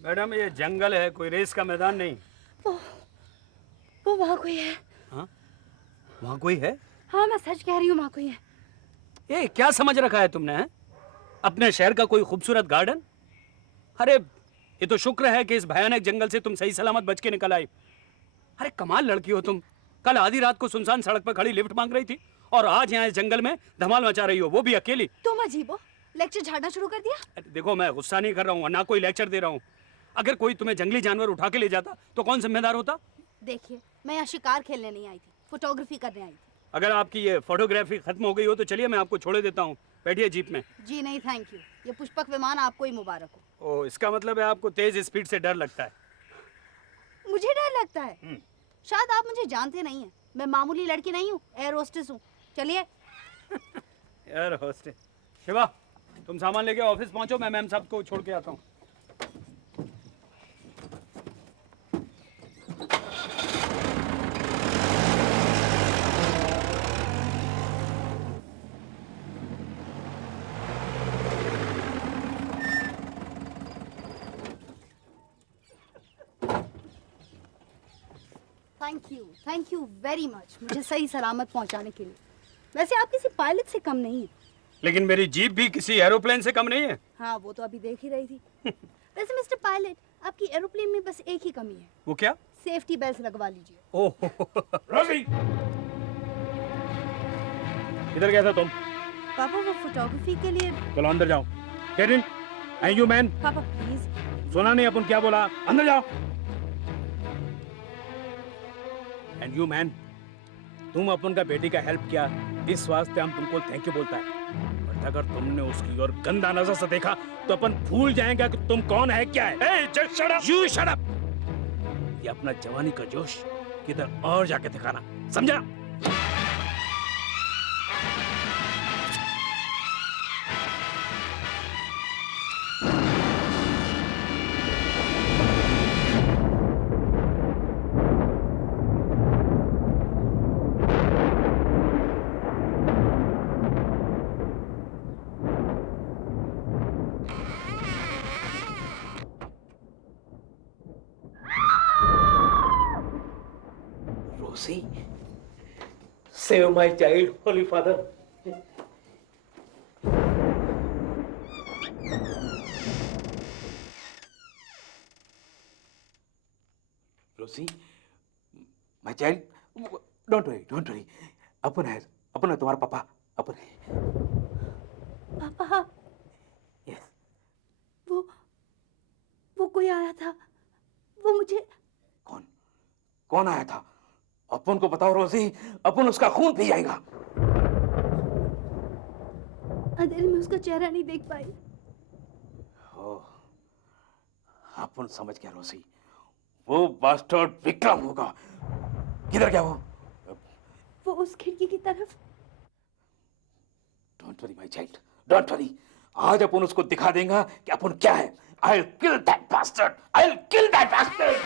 Madam ये जंगल है, कोई रेस का मैदान नहीं। वो वहाँ कोई है। हाँ, वहाँ कोई है? हाँ मैं सच कह रही हूँ, वहाँ कोई है। ये क्या समझ रखा है तुमने है? अपने शहर का कोई खूबसूरत गार्डन? अरे ये तो शुक्र है कि इस भयानक जंगल से तुम सही सलामत बच के निकल आई। अरे कमाल लड़की हो तुम। कल आधी रात को सुनसान सड़क पर खड़ी लिफ्ट मांग रही थी और आज यहाँ इस जंगल में धमाल मचा रही हो, वो भी अकेली। तुम अजीब हो, लेक्चर झाड़ना शुरू कर दिया। देखो मैं गुस्सा नहीं कर रहा हूँ, ना कोई लेक्चर दे रहा हूँ। अगर कोई तुम्हें जंगली जानवर उठा के ले जाता तो कौन जिम्मेदार होता? देखिए मैं यहाँ शिकार खेलने नहीं आई थी, फोटोग्राफी करने आई थी। अगर आपकी ये फोटोग्राफी खत्म हो गई हो तो चलिए मैं आपको छोड़े देता हूँ, बैठिए जीप में। जी नहीं थैंक यू, ये पुष्पक विमान आपको ही मुबारक हो। ओ, इसका मतलब है आपको तेज स्पीड से डर लगता है। मुझे डर लगता है? शायद आप मुझे जानते नहीं हैं, मैं मामूली लड़की नहीं हूँ, एयर होस्टेस हूँ। चलिए। Air hostess? शिवा तुम सामान लेके ऑफिस पहुंचो, मैं मैम साहब को छोड़ के आता हूँ। थैंक यू वेरी मच मुझे सही सलामत पहुंचाने के लिए। वैसे आप किसी पायलट से कम नहीं है। लेकिन मेरी जीप भी किसी एरोप्लेन से कम नहीं है। हाँ वो तो अभी देख ही रही थी। वैसे मिस्टर पायलट, आपकी एरोप्लेन में बस एक ही कमी है। वो क्या? सेफ्टी बेल्ट लगवा लीजिए। ओह रोजी, इधर क्या था तुम? पापा वो फोटोग्राफी के लिए। चलो अंदर जाओ। Get in. And you man. पापा प्लीज। सुना नहीं अपन क्या बोला? अंदर जाओ। एंड यू मैन, तुम अपन का बेटी का हेल्प किया, इस वास्ते हम तुमको थैंक यू बोलता है। बट अगर तुमने उसकी और गंदा नजर से देखा तो अपन भूल जाएंगे कि तुम कौन है, क्या है। Hey, just shut up. You shut up. ये अपना जवानी का जोश किधर और जाके दिखाना, समझा? Rosie, save my child, Holy Father. Rosie, my child, don't worry. अपन है तुम्हारा पापा, अपन है। पापा। Yes. वो कोई आया था, वो मुझे। कौन आया था? अपन को बताओ रोजी, अपन उसका खून पी जाएगा। अंधेरे में उसका चेहरा नहीं देख पाई। अपन समझ गया रोजी, वो बास्टर्ड विक्रम होगा। किधर गया वो उस खिड़की की तरफ। Don't worry my child, don't worry. आज अपन उसको दिखा देंगे कि अपन क्या है। I'll kill that bastard. I'll kill that bastard.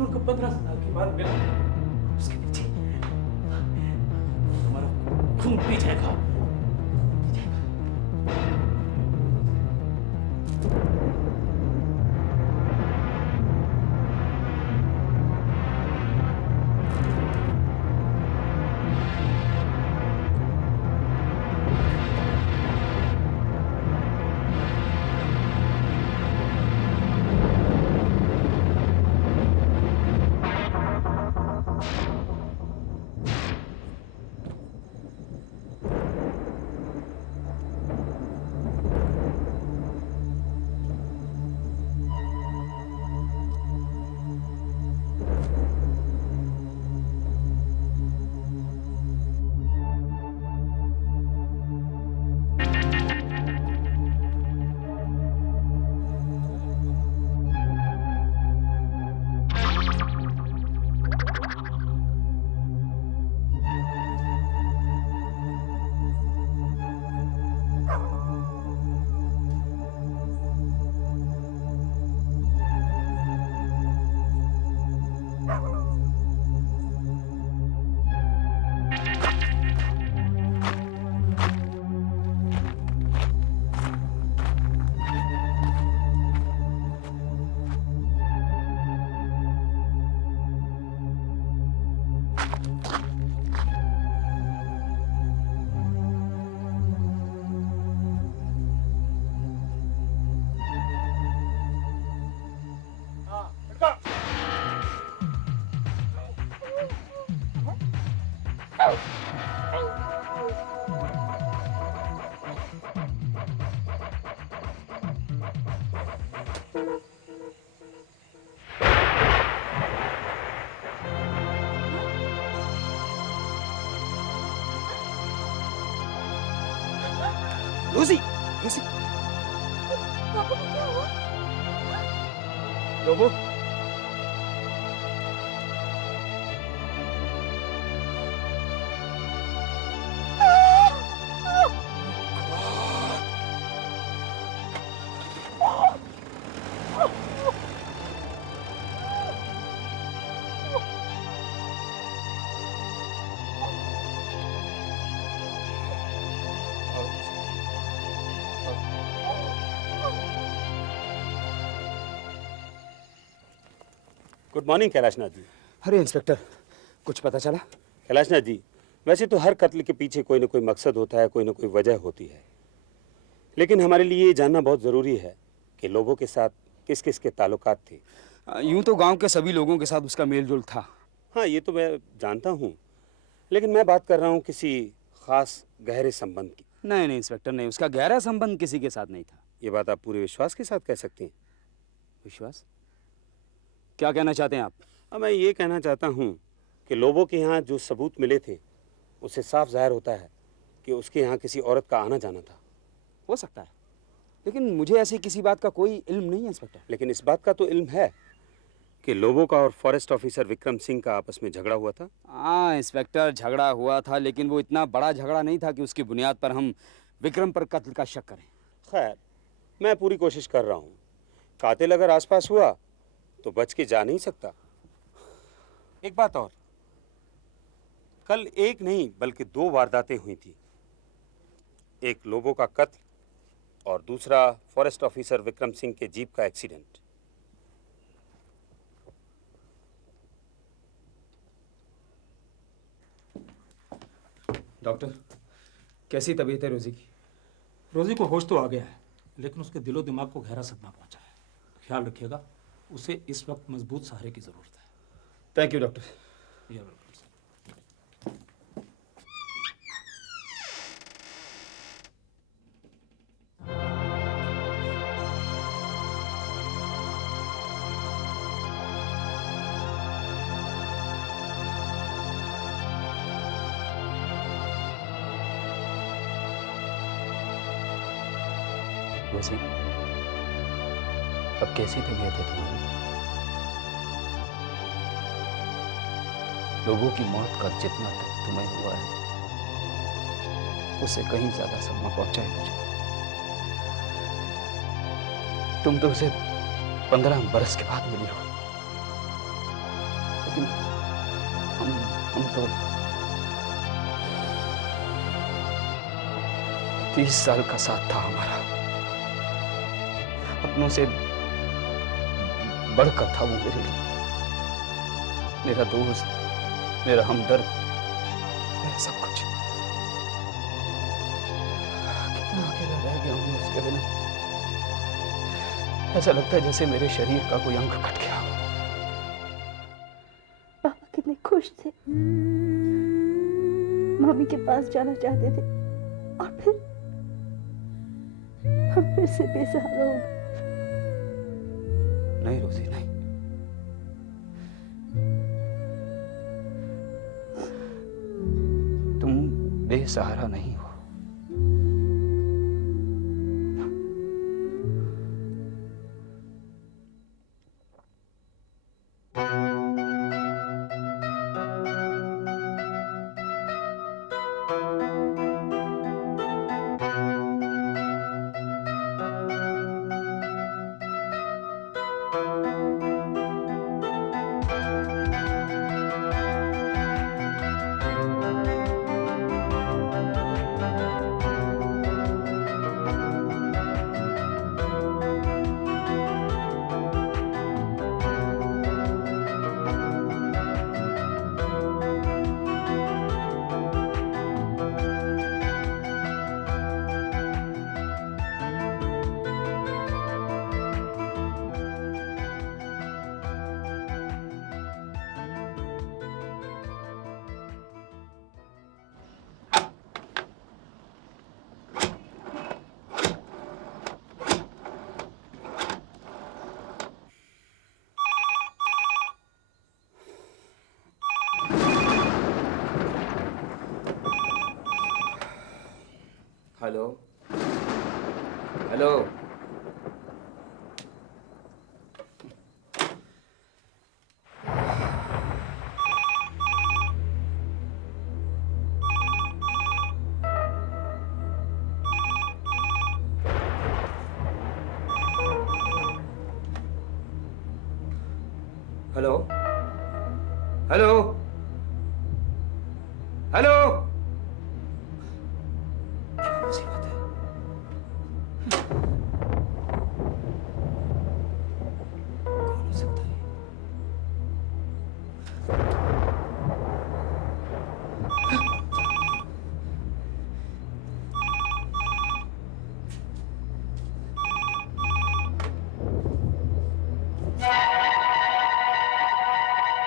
उनको 15 साल के बाद मिला, उसके पीछे हमारा खून पी जाएगा। रोजी, रोजी, पापा को क्या हुआ? लोगो, गुड मॉर्निंग कैलाशनाथ जी। अरे इंस्पेक्टर, कुछ पता चला? कैलाशनाथ जी, वैसे तो हर कत्ल के पीछे कोई ना कोई मकसद होता है, कोई ना कोई वजह होती है, लेकिन हमारे लिए ये जानना बहुत ज़रूरी है कि लोगों के साथ किस किस के ताल्लुकात थे। यूं तो गांव के सभी लोगों के साथ उसका मेल जोल था। हाँ, ये तो मैं जानता हूँ, लेकिन मैं बात कर रहा हूँ किसी खास गहरे संबंध की। नहीं नहीं इंस्पेक्टर, नहीं, उसका गहरा संबंध किसी के साथ नहीं था। ये बात आप पूरे विश्वास के साथ कह सकते हैं? विश्वास? क्या कहना चाहते हैं आप? अब मैं ये कहना चाहता हूँ कि लोगों के यहाँ जो सबूत मिले थे उससे साफ जाहिर होता है कि उसके यहाँ किसी औरत का आना जाना था। हो सकता है, लेकिन मुझे ऐसी किसी बात का कोई इल्म नहीं है इंस्पेक्टर। लेकिन इस बात का तो इल्म है कि लोगों का और फॉरेस्ट ऑफिसर विक्रम सिंह का आपस में झगड़ा हुआ था। हाँ इंस्पेक्टर, झगड़ा हुआ था, लेकिन वो इतना बड़ा झगड़ा नहीं था कि उसकी बुनियाद पर हम विक्रम पर कत्ल का शक करें। खैर, मैं पूरी कोशिश कर रहा हूँ। कातिल अगर आसपास हुआ तो बच के जा नहीं सकता। एक बात और, कल एक नहीं बल्कि 2 वारदातें हुई थी। एक लोगों का कत्ल और दूसरा फॉरेस्ट ऑफिसर विक्रम सिंह के जीप का एक्सीडेंट। डॉक्टर, कैसी तबीयत है रोजी की? रोजी को होश तो आ गया है, लेकिन उसके दिलो दिमाग को गहरा सदमा पहुंचा है। ख्याल रखिएगा, उसे इस वक्त मजबूत सहारे की जरूरत है। Thank you doctor. You're welcome, sir. रोजी, अब कैसी तबीयत है तुम्हारी? लोगों की मौत का जितना दुख तुम्हें हुआ है उससे कहीं ज्यादा सदमा पहुंचा है मुझे। तुम तो उसे 15 बरस के बाद मिली हो। हम तो 30 साल का साथ था हमारा, अपनों से बढ़कर था वो मेरे लिए, मेरा दोस्त, मेरा हमदर्द, मेरा सब कुछ। कितना अकेला रह गया हूँ उसके बिना। ऐसा लगता है जैसे मेरे शरीर का कोई अंग कट गया हो। पापा कितने खुश थे, मम्मी के पास जाना चाहते थे, और फिर हम फिर से बेसहारा हो गए। नहीं रोजी, नहीं। तुम बेसहारा नहीं हो। Hello hello, hello hello hello. क्या मुसीबत है? कौन हो सकता है?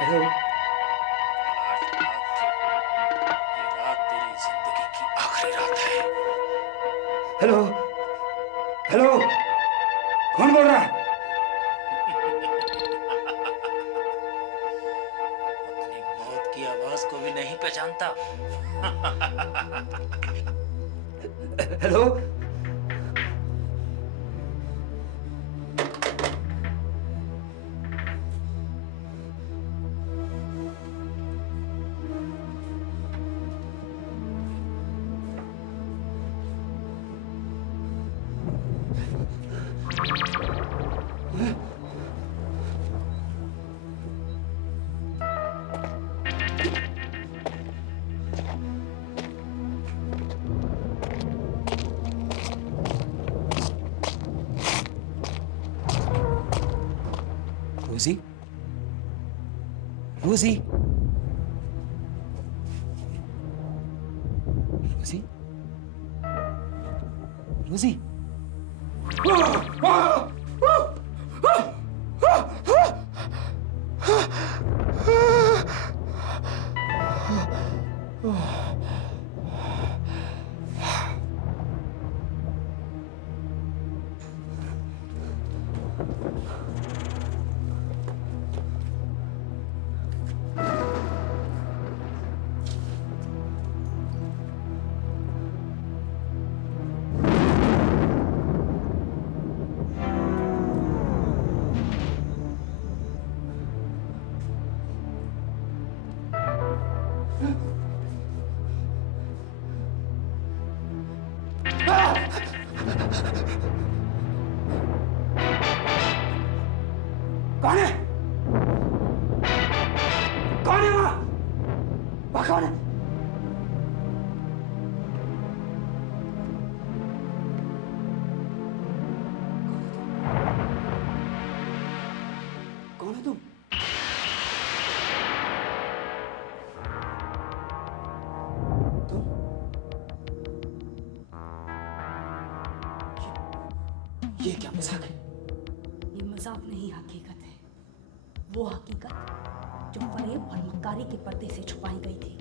हेलो। हेलो हेलो, कौन बोल रहा है? अपनी मौत की आवाज को भी नहीं पहचानता। हेलो। रोजी, रोजी, रोजी, रोजी। कौन है? कौन है वहां? वहाँ कौन है? कौन है तुम? ये क्या मजाक है? ये मजाक नहीं, हकीकत है। वो हकीकत जो फरेब और मक्कारी के पर्दे से छुपाई गई थी।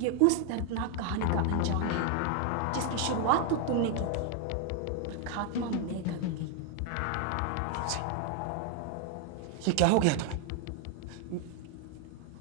ये उस दर्दनाक कहानी का अंजाम है जिसकी शुरुआत तो तुमने की थी, पर खात्मा मैं करूंगी। ये क्या हो गया तुम्हें?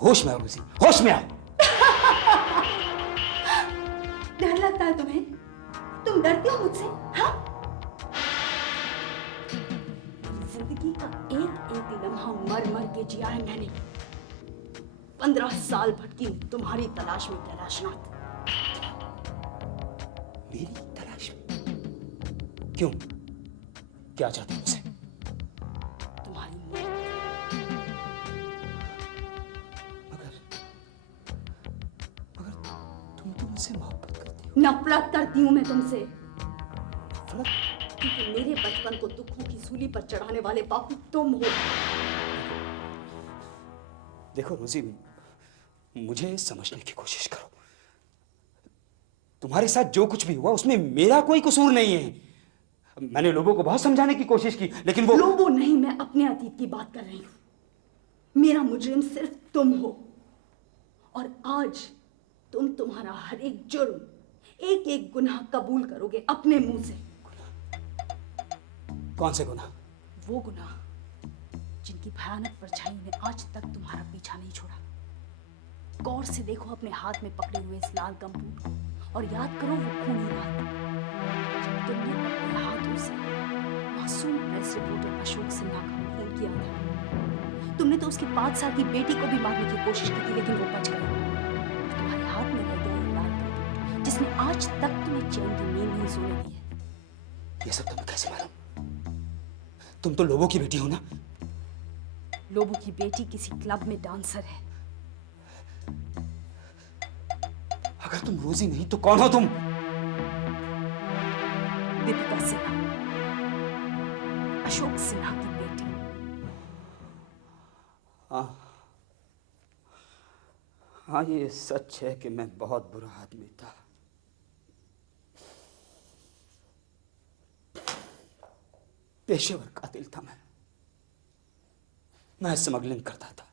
होश में आओ रोजी, होश में आओ। डर लगता है तुम्हें? तुम डरते हो मुझसे? हाँ? जिंदगी का एक एक लम्हा मर मर के जिया है मैंने। 15 साल भटकी तुम्हारी तलाश में कैलाशनाथ। मेरी तलाश में? क्यों? क्या चाहते हो मुझसे? तुम्हारी मौत। मगर तुम तो मुझसे मोहब्बत करती हो। नफरत करती हूँ मैं तुमसे, नफरत? क्योंकि मेरे बचपन को दुखों की सूली पर चढ़ाने वाले बापू तुम हो। देखो रोजी, मुझे समझने की कोशिश करो। तुम्हारे साथ जो कुछ भी हुआ उसमें मेरा कोई कसूर नहीं है। मैंने लोगों को बहुत समझाने की कोशिश की, लेकिन वो लोगों नहीं, मैं अपने अतीत की बात कर रही हूं। मेरा मुजरिम सिर्फ तुम हो, और आज तुम तुम्हारा हर एक जुर्म, एक एक गुनाह कबूल करोगे अपने मुंह से। कौन से गुनाह? वो गुनाह जिनकी भयानक परछाई ने आज तक तुम्हारा पीछा नहीं छोड़ा। गौर से देखो अपने हाथ में पकड़े हुए इस लाल गमबूट को और याद करो वो खूनी रात जब तुमने अपने हाथों से मासूम प्रेस रिपोर्टर अशोक सिन्हा का खून किया था। तुमने तो उसकी 5 साल की बेटी को भी मारने की कोशिश की थी, लेकिन वो बच गई। तुम्हारे हाथ में रह गया ये लाल गमबूट जिसने आज तक तुम्हें चैन की नींद नहीं सोने दी है। ये सब तुम्हें कैसे मालूम? तुम तो लोगों की बेटी हो ना? लोबो की बेटी किसी क्लब में डांसर है। अगर तुम रोजी नहीं तो कौन हो तुम? दीपिका सिन्हा, अशोक सिन्हा की बेटी। हाँ, ये सच है कि मैं बहुत बुरा आदमी था। पेशेवर कातिल था मैं स्मगलिंग करता था।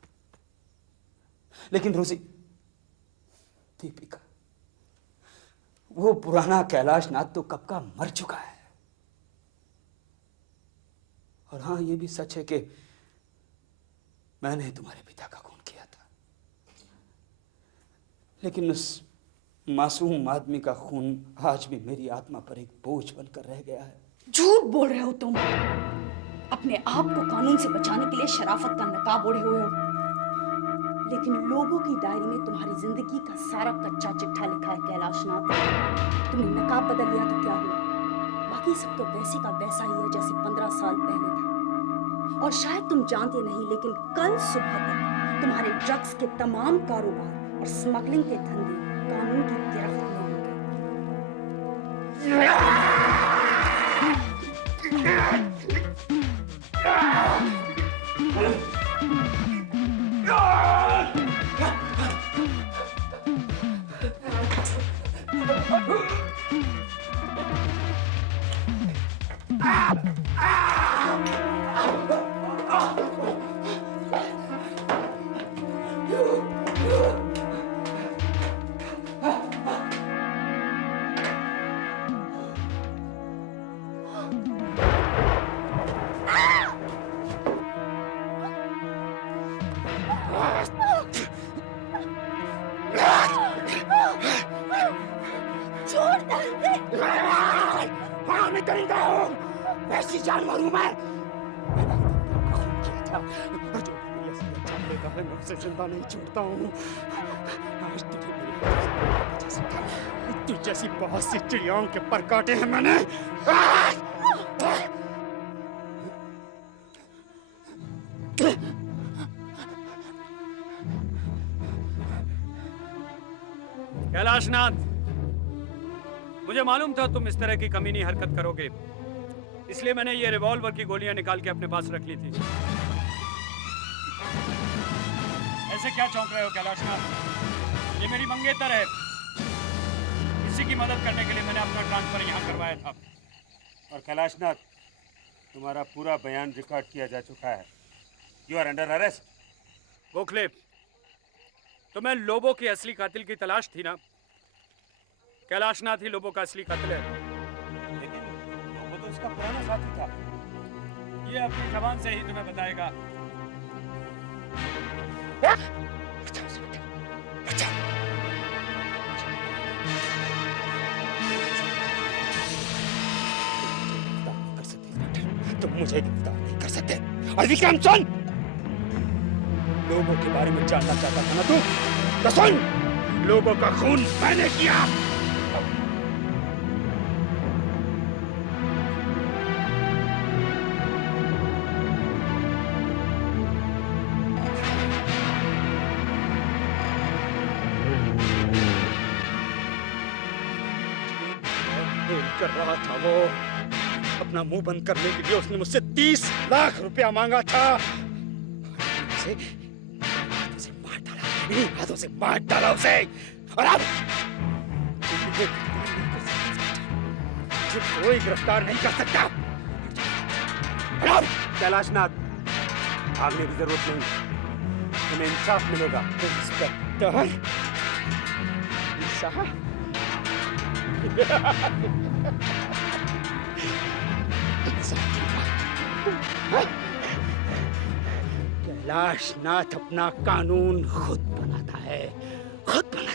लेकिन रोजी, दीपिका, वो पुराना कैलाशनाथ तो कब का मर चुका है। और हाँ, ये भी सच है कि मैंने तुम्हारे पिता का खून किया था, लेकिन उस मासूम आदमी का खून आज भी मेरी आत्मा पर एक बोझ बनकर रह गया है। झूठ बोल रहे हो तुम। अपने आप को कानून से बचाने के लिए शराफत का नकाब ओढ़े हुए हो, लेकिन लोगों की डायरी में तुम्हारी जिंदगी का सारा कच्चा चिट्ठा लिखा है कैलाशनाथ। तुमने नकाब बदल लिया तो क्या हुआ? बाकी सब तो वैसे का वैसा ही है जैसे 15 साल पहले था। और शायद तुम जानते नहीं, लेकिन कल सुबह तक तुम्हारे ड्रग्स के तमाम कारोबार और स्मगलिंग के धंधे कानून की गिरफ्त में हो वैसी जानवर हूं मैं। जो मेरी असलियत जानलेगा है, मैं उसे जिंदा नहीं छोड़ता हूँ। आज तुझे मेरे हाथ से नहीं बचा सकता। तुझ जैसी बहुत सी चिड़ियाओं के पर काटे हैं मैंने। कैलाशनाथ, मुझे मालूम था तुम इस तरह की कमीनी हरकत करोगे, इसलिए मैंने ये रिवॉल्वर की गोलियां निकाल के अपने पास रख ली थी। ऐसे क्या चौंक रहे हो कैलाशनाथ? ये मेरी मंगेतर है, इसी की मदद करने के लिए मैंने अपना ट्रांसफर यहाँ करवाया था। और कैलाशनाथ, तुम्हारा पूरा बयान रिकॉर्ड किया जा चुका है। You are under arrest. Gokhale, तुम्हें लोबो की असली कातिल की तलाश थी ना? कैलाशनाथ ही लोबो का असली कातिल है। लेकिन वो तो उसका पुराना साथी था। ये अपनी जबान से ही तुम्हें बताएगा। तुम मुझे गिरफ्तार नहीं कर सकते। और विक्रम सुन, लोगों के बारे में जानना चाहता था ना तू? तो सुन, लोगों का खून मैंने किया। कर रहा था वो, अपना मुंह बंद करने के लिए उसने मुझसे 30 लाख रुपया मांगा था। उसे मार डाला, इन्हीं हाथों से मार डाला उसे। और अब कोई गिरफ्तार नहीं कर सकता। और अब कैलाशनाथ, भागने की जरूरत नहीं, तुम्हें इंसाफ मिलेगा। इंस्पेक्टर साहब, कैलाशनाथ अपना कानून खुद बनाता है, खुद बनाता है।